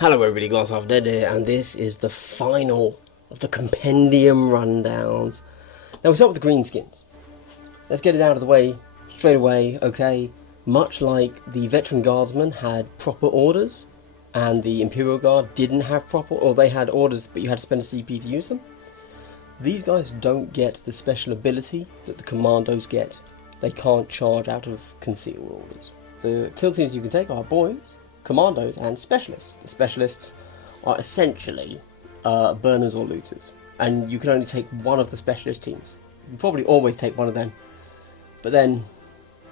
Hello everybody, Glass Half Dead here, and this is the final of the Compendium rundowns. Now we start with the Greenskins. Let's get it out of the way straight away, okay? Much like the Veteran Guardsmen had proper orders, and the Imperial Guard didn't have proper, or they had orders but you had to spend a CP to use them, these guys don't get the special ability that the Commandos get. They can't charge out of concealed orders. The kill teams you can take are boys, Commandos, and Specialists. The Specialists are essentially burners or looters, and you can only take one of the Specialist teams. You can probably always take one of them, but then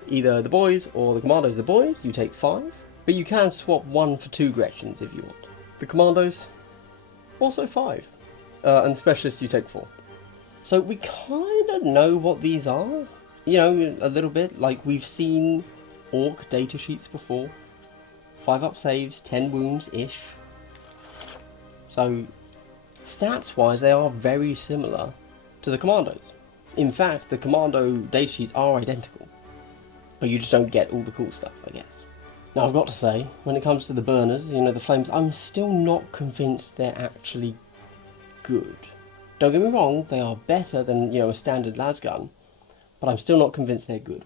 either the boys or the Commandos. The boys, you take 5, but you can swap 1 for 2 Gretchens if you want. The Commandos, also 5, and the Specialists you take 4. So we kind of know what these are, you know, a little bit. Like, we've seen Ork data sheets before. 5 up saves, 10 wounds-ish. So, stats-wise, they are very similar to the Commandos. In fact, the Commando data sheets are identical, but you just don't get all the cool stuff, I guess. Now, I've got to say, when it comes to the burners, you know, the flames, I'm still not convinced they're actually good. Don't get me wrong, they are better than, you know, a standard lasgun, but I'm still not convinced they're good.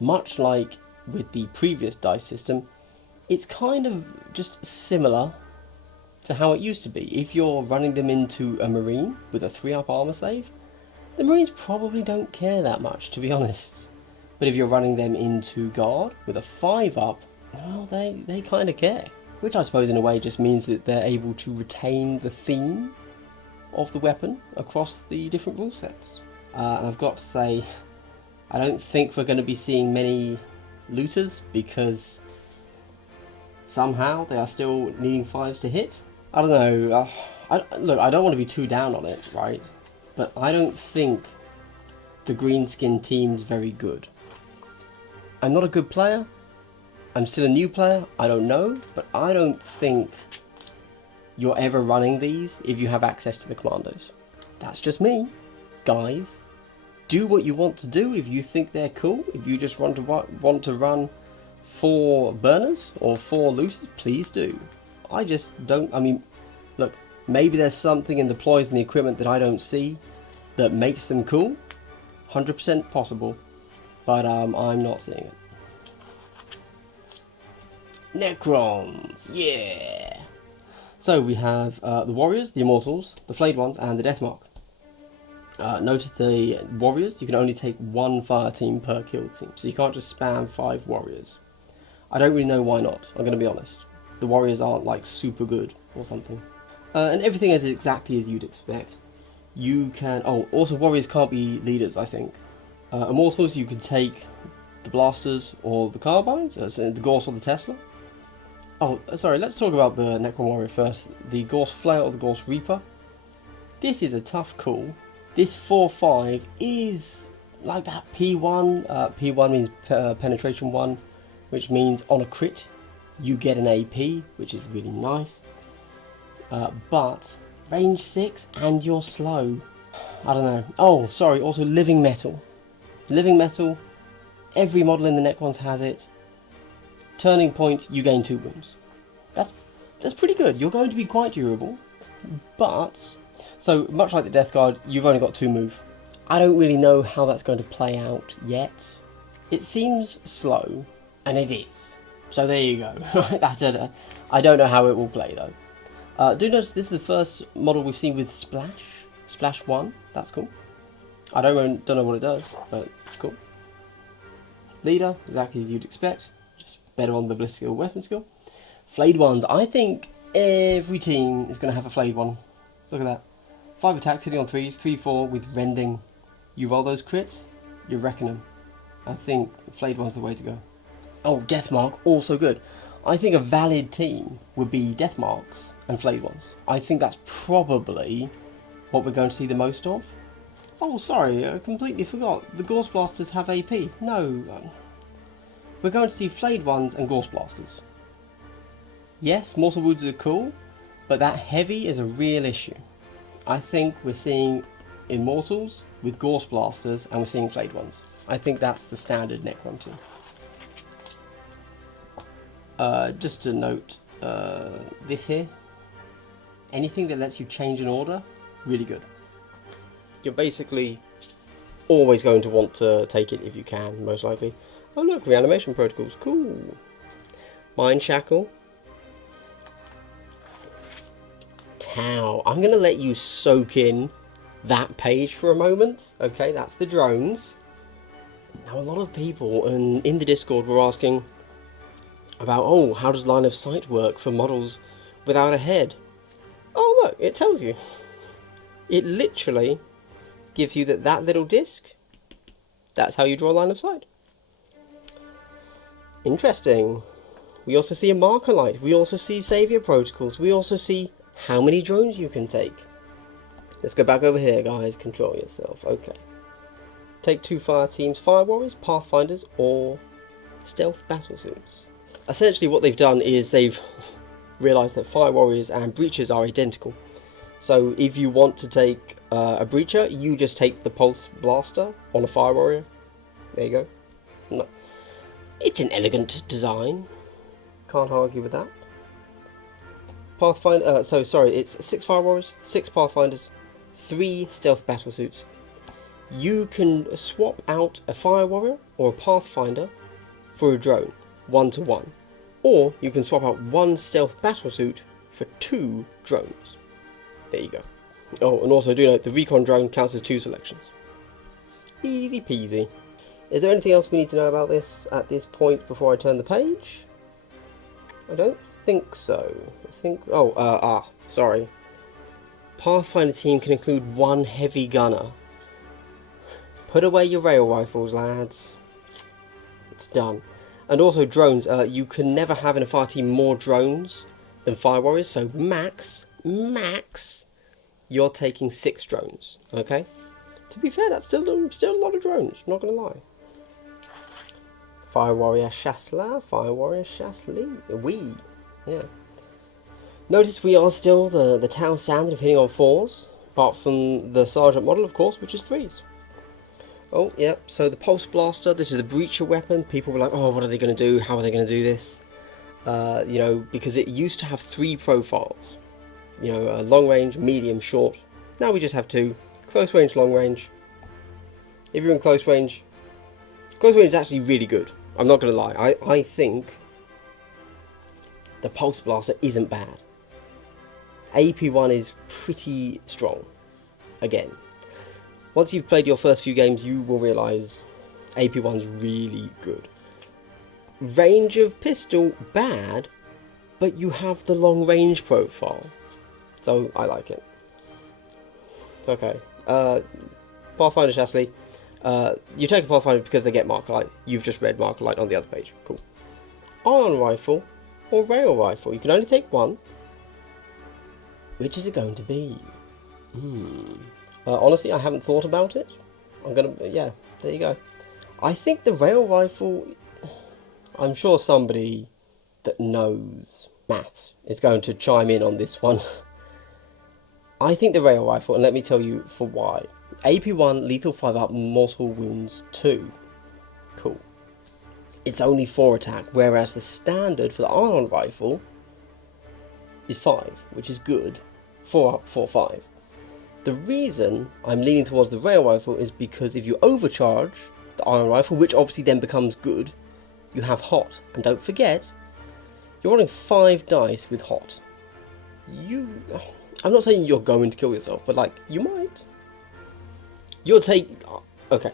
Much like with the previous dice system, it's kind of just similar to how it used to be. If you're running them into a Marine with a 3-up armor save, the Marines probably don't care that much, to be honest. But if you're running them into Guard with a 5-up, well, they kind of care. Which I suppose in a way just means that they're able to retain the theme of the weapon across the different rule sets. And I've got to say, I don't think we're going to be seeing many looters, because somehow they are still needing 5s to hit. I don't know. Look, I don't want to be too down on it, right? But I don't think the Greenskin team's very good. I'm not a good player. I'm still a new player. I don't know. But I don't think you're ever running these if you have access to the Commandos. That's just me. Guys, do what you want to do if you think they're cool. If you just want to run 4 burners or 4 looters, please do. I just don't. I mean, look, maybe there's something in the ploys and the equipment that I don't see that makes them cool. 100% possible, but I'm not seeing it. Necrons, yeah. So we have the Warriors, the Immortals, the Flayed Ones, and the Deathmark. Notice the Warriors, you can only take 1 fire team per kill team, so you can't just spam 5 Warriors. I don't really know why not, I'm going to be honest. The Warriors aren't like super good or something. And everything is exactly as you'd expect. You can... Oh, also Warriors can't be leaders, I think. Immortals, you can take the Blasters or the Carbines, the Gorse or the Tesla. Oh, sorry, let's talk about the Necron Warrior first. The Gorse Flayer or the Gorse Reaper. This is a tough call. This 4-5 is like that P1. P1 means Penetration 1, which means on a crit you get an AP, which is really nice. But range 6 and you're slow. I don't know. Oh, sorry, also Living Metal. Living Metal, every model in the Necrons has it. Turning point, you gain 2 wounds. That's pretty good. You're going to be quite durable. But, so much like the Death Guard, you've only got 2 move. I don't really know how that's going to play out yet. It seems slow, and it is. So there you go. I don't know how it will play though. Do notice this is the first model we've seen with Splash. Splash 1, that's cool. I don't know what it does, but it's cool. Leader, exactly as you'd expect. Just better on the Bliss skill, weapon skill. Flayed Ones, I think every team is going to have a Flayed One. Look at that. 5 attacks, hitting on 3s, 3-4 with Rending. You roll those crits, you're wrecking them. I think Flayed One's the way to go. Oh, Deathmark, also good. I think a valid team would be Deathmarks and Flayed Ones. I think that's probably what we're going to see the most of. Oh, sorry, I completely forgot. The Gorse Blasters have AP. No. We're going to see Flayed Ones and Gorse Blasters. Yes, Mortal Wounds are cool, but that heavy is a real issue. I think we're seeing Immortals with Gorse Blasters and we're seeing Flayed Ones. I think that's the standard Necron team. Just to note, this here, anything that lets you change an order, really good. You're basically always going to want to take it if you can, most likely. Oh look, reanimation protocols, cool. Mind Shackle. Tau. I'm going to let you soak in that page for a moment. Okay, that's the drones. Now a lot of people in the Discord were asking about, oh, how does line of sight work for models without a head? Oh look, it tells you. It literally gives you that little disc. That's how you draw a line of sight. Interesting. We also see a marker light. We also see savior protocols. We also see how many drones you can take. Let's go back over here, guys. Control yourself. Okay. Take 2 fire teams, fire warriors, pathfinders, or stealth battlesuits. Essentially what they've done is they've realised that fire warriors and breachers are identical. So if you want to take a breacher, you just take the pulse blaster on a fire warrior. There you go. No. It's an elegant design. Can't argue with that. Pathfinder. It's 6 fire warriors, 6 pathfinders, 3 stealth battlesuits. You can swap out a fire warrior or a pathfinder for a drone, 1-to-1, or you can swap out 1 stealth battlesuit for 2 drones. There you go. Oh, and also do note the recon drone counts as 2 selections. Easy peasy. Is there anything else we need to know about this at this point before I turn the page? I don't think so. Sorry. Pathfinder team can include 1 heavy gunner. Put away your rail rifles, lads. It's done. And also drones. You can never have in a fire team more drones than fire warriors. So max, you're taking 6 drones. Okay. To be fair, that's still a lot of drones. Not gonna lie. Fire warrior Chasselas, fire warrior Chasselas. Yeah. Notice we are still the town standard of hitting on 4s, apart from the sergeant model, of course, which is 3s. Oh, yeah, so the Pulse Blaster, this is the breacher weapon. People were like, oh, what are they going to do? How are they going to do this? You know, because it used to have 3 profiles. You know, long range, medium, short. Now we just have 2. Close range, long range. If you're in close range is actually really good. I'm not going to lie. I think the Pulse Blaster isn't bad. AP1 is pretty strong. Again. Once you've played your first few games, you will realise AP1's really good. Range of pistol, bad, but you have the long range profile. So, I like it. Okay. Pathfinder Chasselas. You take a Pathfinder because they get Marker Light. You've just read Marker Light on the other page. Cool. Ion Rifle or Rail Rifle. You can only take 1. Which is it going to be? Honestly, I haven't thought about it. Yeah, there you go. I think the Rail Rifle, I'm sure somebody that knows maths is going to chime in on this one. I think the Rail Rifle, and let me tell you for why. AP1, lethal 5 up, mortal wounds 2. Cool. It's only 4 attack, whereas the standard for the Ion Rifle is 5, which is good. 4 up, 4, 5. The reason I'm leaning towards the Rail Rifle is because if you overcharge the Iron Rifle, which obviously then becomes good, you have Hot. And don't forget, you're rolling 5 dice with Hot. I'm not saying you're going to kill yourself, but like, you might. Okay.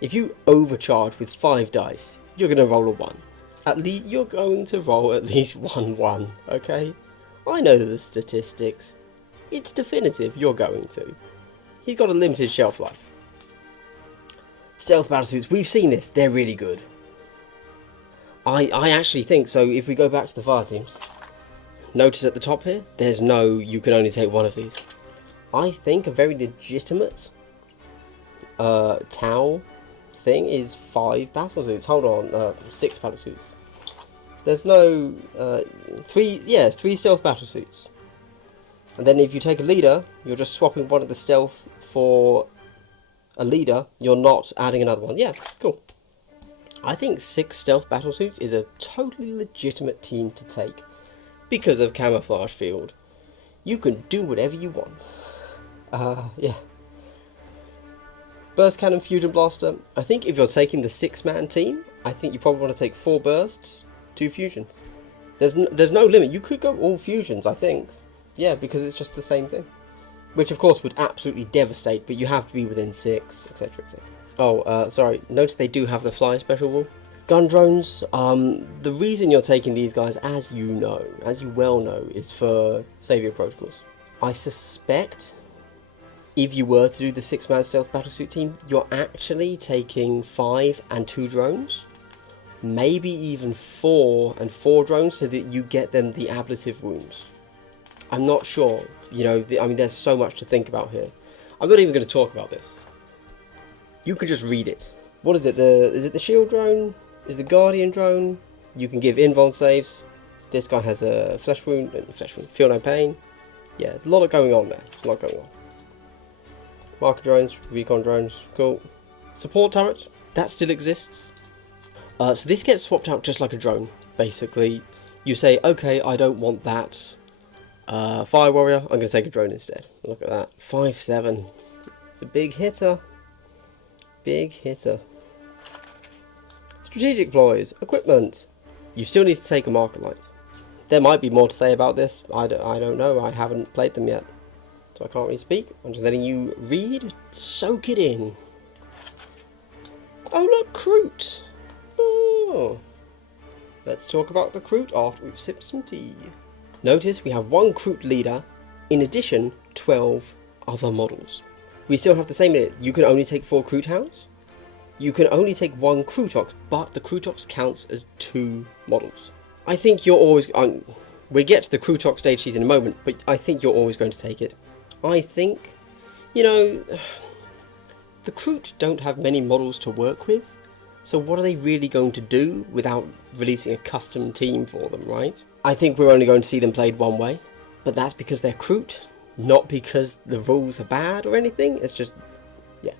If you overcharge with 5 dice, you're going to roll a 1. At least you're going to roll at least 1, okay? I know the statistics. It's definitive you're going to. He's got a limited shelf life. Stealth battlesuits, we've seen this. They're really good. I actually think, so if we go back to the fire teams, notice at the top here, there's no, you can only take 1 of these. I think a very legitimate Tau thing is 5 battlesuits. Hold on, 6 battlesuits. There's no 3 stealth battlesuits. And then if you take a leader, you're just swapping one of the stealth for a leader. You're not adding another one. Yeah, cool. I think 6 stealth battlesuits is a totally legitimate team to take because of camouflage field. You can do whatever you want. Yeah. Burst Cannon Fusion Blaster. I think if you're taking the 6-man team, I think you probably want to take 4 bursts, 2 fusions. There's no limit. You could go all fusions, I think. Yeah, because it's just the same thing. Which of course would absolutely devastate, but you have to be within 6, etc, etc. Oh, sorry. Notice they do have the fly special rule. Gun drones. The reason you're taking these guys, as you well know, is for Savior protocols. I suspect if you were to do the 6-man stealth battlesuit team, you're actually taking 5 and 2 drones. Maybe even 4 and 4 drones so that you get them the ablative wounds. I'm not sure. You know, I mean, there's so much to think about here. I'm not even going to talk about this. You could just read it. What is it? Is it the shield drone? Is the guardian drone? You can give invuln saves. This guy has a flesh wound. Feel no pain. Yeah, there's a lot going on there. A lot going on. Marker drones, recon drones, cool. Support turret, that still exists. So this gets swapped out just like a drone. Basically, you say, okay, I don't want that fire warrior. I'm going to take a drone instead. Look at that, 5/7. It's a big hitter. Big hitter. Strategic ploys, equipment. You still need to take a marker light. There might be more to say about this. I don't know. I haven't played them yet, so I can't really speak. I'm just letting you read, soak it in. Oh look, Kroot. Oh. Let's talk about the Kroot after we've sipped some tea. Notice we have 1 Kroot leader, in addition 12 other models. We still have the same limit. You can only take 4 Kroot hounds. You can only take 1 Krootox, but the Krootox counts as 2 models. I think you're always... we'll get to the Krootox stage sheet in a moment, but I think you're always going to take it. I think, you know, the Kroot don't have many models to work with, so what are they really going to do without releasing a custom team for them, right? I think we're only going to see them played one way, but that's because they're Kroot, not because the rules are bad or anything. It's just, yeah,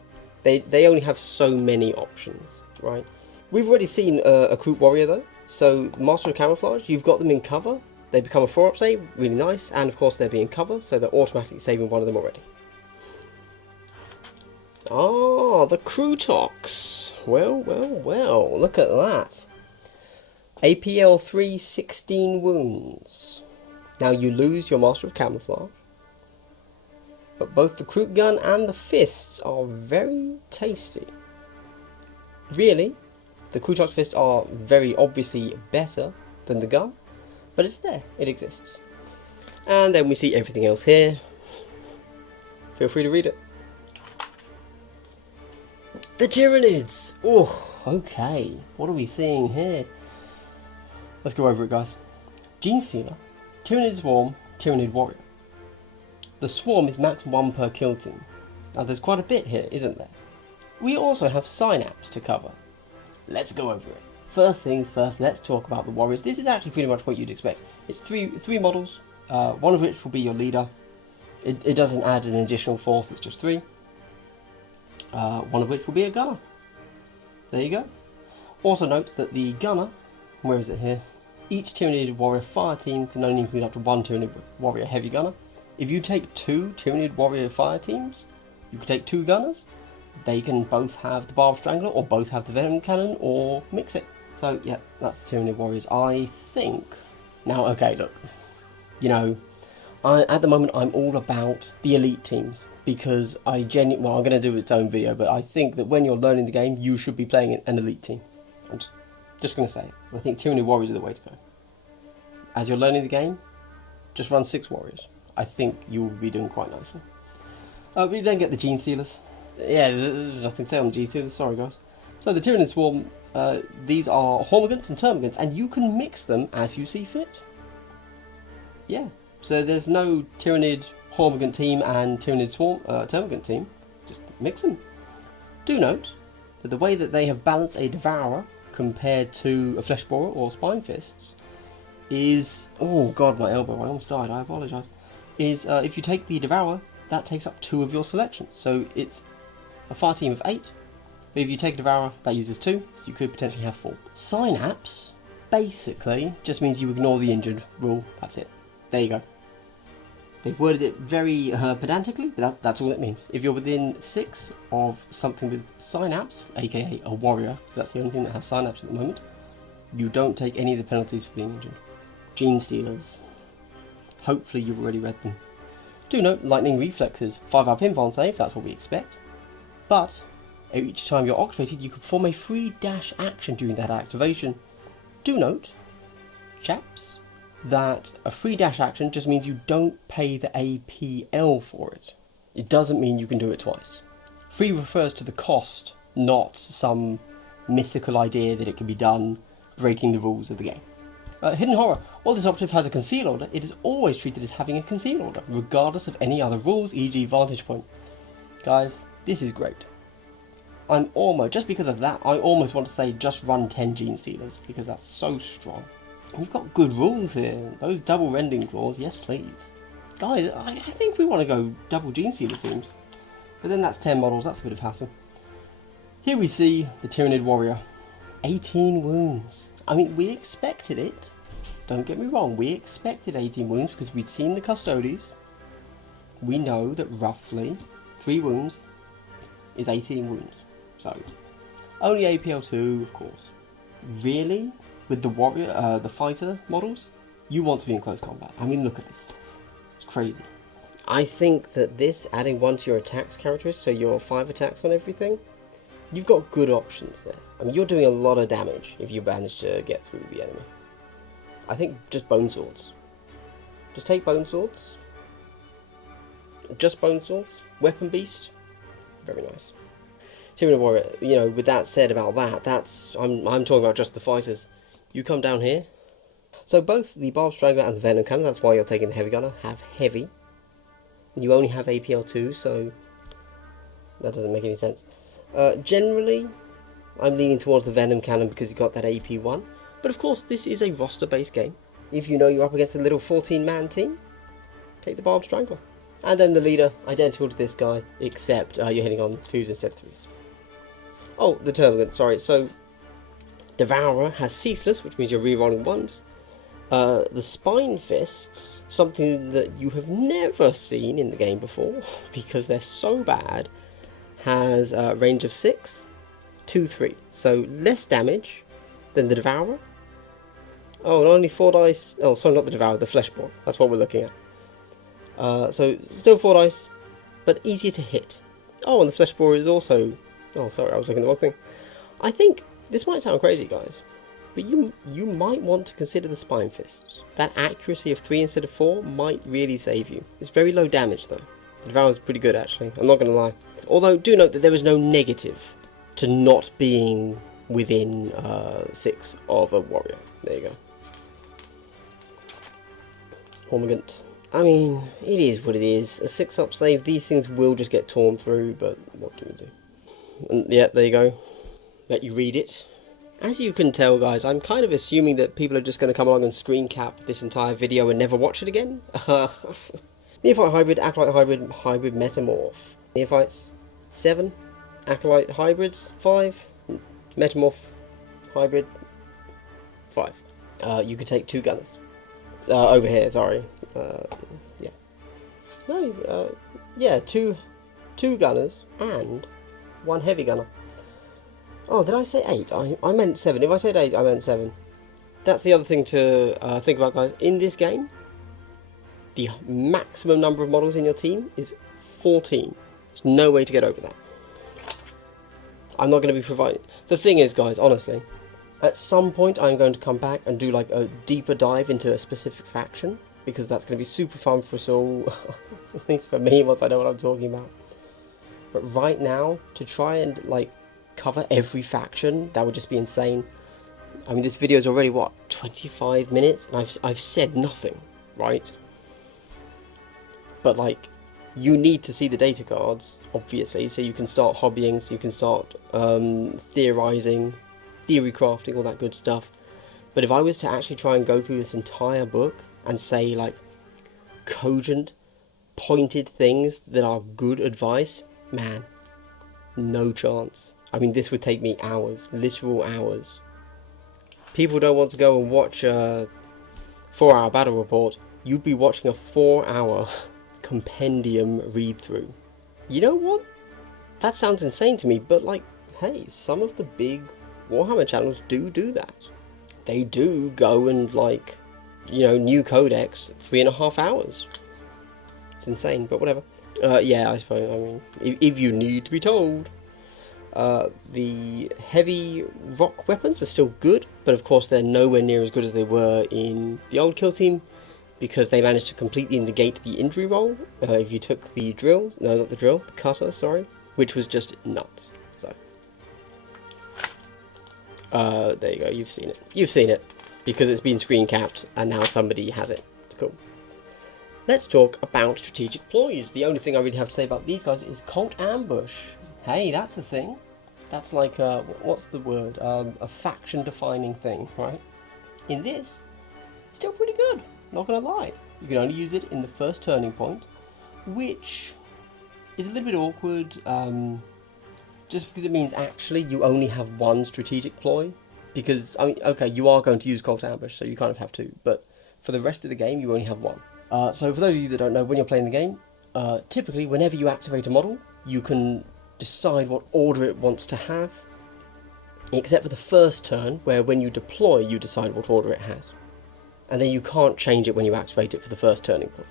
they only have so many options, right? We've already seen a Kroot warrior though, so Master of Camouflage, you've got them in cover. They become a 4-up save, really nice, and of course they're being cover, so they're automatically saving one of them already. Ah, the Krootox. Well, look at that. APL 3, 16 wounds. Now you lose your Master of Camouflage, but both the Kroot gun and the fists are very tasty. Really, the Krootox fists are very obviously better than the gun, but it's there, it exists. And then we see everything else here. Feel free to read it. The Tyranids! Oh, okay. What are we seeing here? Let's go over it, guys. Genestealer, Tyranid Swarm, Tyranid Warrior. The Swarm is max 1 per kill team. Now there's quite a bit here, isn't there? We also have Synapse to cover. Let's go over it. First things first, let's talk about the Warriors. This is actually pretty much what you'd expect. It's three models, one of which will be your leader. It doesn't add an additional 4th, it's just 3. One of which will be a gunner. There you go. Also note that the gunner, where is it here? Each Tyranid Warrior fire team can only include up to 1 Tyranid Warrior heavy gunner. If you take 2 Tyranid Warrior fire teams, you can take 2 gunners. They can both have the Barbed Strangler, or both have the Venom Cannon, or mix it. So yeah, that's the Tyranid Warriors, I think. Now, okay, look. You know, at the moment I'm all about the elite teams. Because I'm going to do its own video, but I think that when you're learning the game, you should be playing an elite team. I'm just going to say it. I think Tyranid Warriors are the way to go. As you're learning the game, just run 6 Warriors. I think you will be doing quite nicely. We then get the Genestealers. Yeah, there's nothing to say on the Genestealers, sorry guys. So the Tyranid Swarm, these are Hormagaunts and Termagants, and you can mix them as you see fit. Yeah, so there's no Tyranid Hormagaunt team and Tyranid Swarm Termagant team. Just mix them. Do note that the way that they have balanced a Devourer compared to a Flesh Borer or Spine Fists is... oh god, my elbow, I almost died, I apologise. Is if you take the Devourer, that takes up 2 of your selections. So it's a fire team of 8, But if you take a Devourer, that uses 2, so you could potentially have 4. Synapse basically just means you ignore the injured rule. That's it. There you go. They've worded it very pedantically, but that's all it means. If you're within 6 of something with Synapse, aka a warrior, because that's the only thing that has Synapse at the moment, you don't take any of the penalties for being injured. Genestealers. Hopefully you've already read them. Do note, lightning reflexes, 5-hour pinfall save, that's what we expect. But each time you're activated, you can perform a free dash action during that activation. Do note, chaps, that a free dash action just means you don't pay the APL for it. It doesn't mean you can do it twice. Free refers to the cost, not some mythical idea that it can be done breaking the rules of the game. Hidden Horror. While this operative has a conceal order, it is always treated as having a conceal order, regardless of any other rules, e.g. vantage point. Guys, this is great. Just because of that, I almost want to say just run 10 Genestealers, because that's so strong. We've got good rules here. Those double rending claws, yes please. Guys, I think we want to go double Genestealer teams. But then that's 10 models, that's a bit of hassle. Here we see the Tyranid Warrior. 18 wounds. I mean, we expected it. Don't get me wrong, we expected 18 wounds because we'd seen the Custodies. We know that roughly 3 wounds is 18 wounds. So, only APL 2, of course. Really? With the warrior, the fighter models, you want to be in close combat. I mean, look at this stuff. It's crazy. I think that this, adding 1 to your attacks characteristics, so your 5 attacks on everything, you've got good options there. I mean, you're doing a lot of damage if you manage to get through the enemy. I think just Bone Swords. Just take Bone Swords. Just Bone Swords. Weapon Beast. Very nice. Tyranid Warrior, you know, with that said about that, I'm talking about just the fighters. You come down here. So both the Barbed Strangler and the Venom Cannon, that's why you're taking the Heavy Gunner, have heavy. You only have APL 2, so that doesn't make any sense. Generally, I'm leaning towards the Venom Cannon because you've got that AP 1. But of course, this is a roster-based game. If you know you're up against a little 14-man team, take the Barbed Strangler. And then the leader, identical to this guy, except you're hitting on 2s instead of 3s. Oh, the Termagant, sorry. So, Devourer has Ceaseless, which means you're rerolling 1s. The Spine Fists, something that you have never seen in the game before, because they're so bad, has a range of 6, 2, 3. So, less damage than the Devourer. Oh, and only 4 dice. Oh, sorry, not the Devourer, the Fleshborn. That's what we're looking at. So, still 4 dice, but easier to hit. Oh, and the Fleshborn is also... Oh, sorry, I was looking at the wrong thing. I think, this might sound crazy, guys, but you might want to consider the Spine Fists. That accuracy of 3 instead of 4 might really save you. It's very low damage, though. The Devourer's pretty good, actually. I'm not going to lie. Although, do note that there was no negative to not being within 6 of a warrior. There you go. Hormigant. I mean, it is what it is. A 6-up save, these things will just get torn through, but what can you do? And yeah, there you go. Let you read it. As you can tell, guys, I'm kind of assuming that people are just going to come along and screen cap this entire video and never watch it again. Neophyte Hybrid, Acolyte Hybrid, Hybrid Metamorph. Neophytes, 7. Acolyte Hybrids, 5. Metamorph Hybrid, 5. You could take 2 gunners. Over here, sorry. Yeah. No, yeah, two gunners and 1 heavy gunner. Oh, did I say 8? I meant 7. If I said 8, I meant 7. That's the other thing to think about, guys. In this game, the maximum number of models in your team is 14. There's no way to get over that. I'm not going to be providing... The thing is, guys, honestly, at some point I'm going to come back and do like a deeper dive into a specific faction, because that's going to be super fun for us all, at least for me, once I know what I'm talking about. But right now, to try and like cover every faction, that would just be insane. I mean, this video is already, what, 25 minutes? And I've said nothing, right? But like, you need to see the data cards, obviously, so you can start hobbying, so you can start theorizing, theory crafting, all that good stuff. But if I was to actually try and go through this entire book and say like cogent, pointed things that are good advice, man, no chance. I mean, this would take me hours, literal hours. People don't want to go and watch a 4-hour battle report. You'd be watching a 4-hour compendium read-through. You know what? That sounds insane to me, but like, hey, some of the big Warhammer channels do that. They do go and, like, you know, new codex, 3.5 hours. It's insane, but whatever. Yeah, I suppose, I mean, if you need to be told. The heavy rock weapons are still good, but of course they're nowhere near as good as they were in the old kill team, because they managed to completely negate the injury roll if you took the drill, no, not the drill, the cutter, sorry, which was just nuts. So, there you go, you've seen it, because it's been screen capped and now somebody has it. Cool. Let's talk about strategic ploys. The only thing I really have to say about these guys is Cult Ambush. Hey, that's the thing. That's like what's the word? A faction-defining thing, right? In this, still pretty good. Not gonna lie. You can only use it in the first turning point, which is a little bit awkward. Just because it means actually you only have one strategic ploy. Because I mean, okay, you are going to use Cult Ambush, so you kind of have two. But for the rest of the game, you only have one. So for those of you that don't know, when you're playing the game, typically whenever you activate a model, you can decide what order it wants to have, except for the first turn, where when you deploy, you decide what order it has. And then you can't change it when you activate it for the first turning point.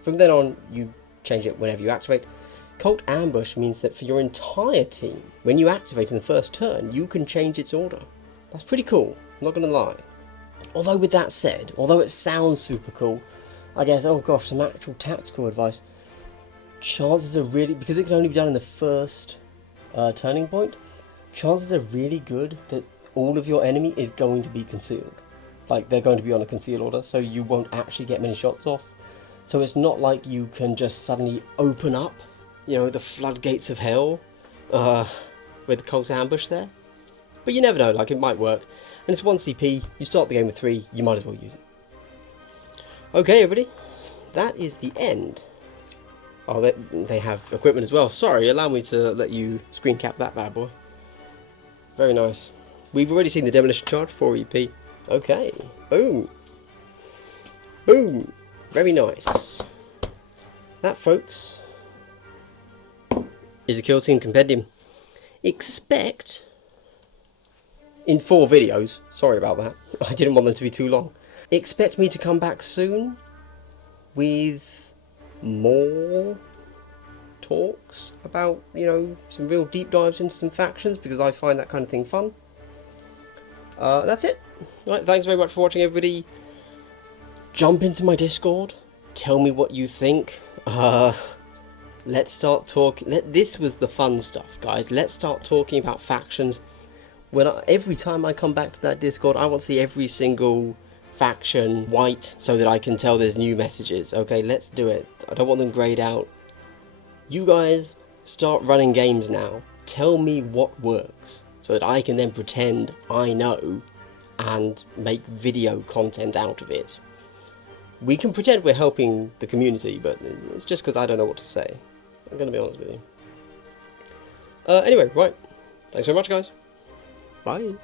From then on, you change it whenever you activate. Cult Ambush means that for your entire team, when you activate in the first turn, you can change its order. That's pretty cool, I'm not going to lie. Although with that said, although it sounds super cool, I guess, oh gosh, some actual tactical advice. Chances are really, because it can only be done in the first turning point, chances are really good that all of your enemy is going to be concealed. Like, they're going to be on a conceal order, so you won't actually get many shots off. So it's not like you can just suddenly open up, you know, the floodgates of hell with Cult Ambush there. But you never know, like, it might work. And it's 1 CP, you start the game with 3, you might as well use it. Okay, everybody, that is the end. Oh, they have equipment as well. Sorry, allow me to let you screen cap that bad boy. Very nice. We've already seen the demolition charge, 4 EP. Okay, boom. Boom. Very nice. That, folks, is the Kill Team Compendium. Expect, in 4 videos, sorry about that, I didn't want them to be too long. Expect me to come back soon with more talks about, you know, some real deep dives into some factions, because I find that kind of thing fun. That's it. Right, thanks very much for watching, everybody. Jump into my Discord, tell me what you think. Let's start talking. This was the fun stuff, guys. Let's start talking about factions. Every time I come back to that Discord, I want to see every single faction white so that I can tell there's new messages. Okay, let's do it. I don't want them grayed out. You guys start running games now. Tell me what works so that I can then pretend I know and make video content out of it. We can pretend we're helping the community, but it's just because I don't know what to say. I'm going to be honest with you. Anyway, right. Thanks very much, guys. Bye.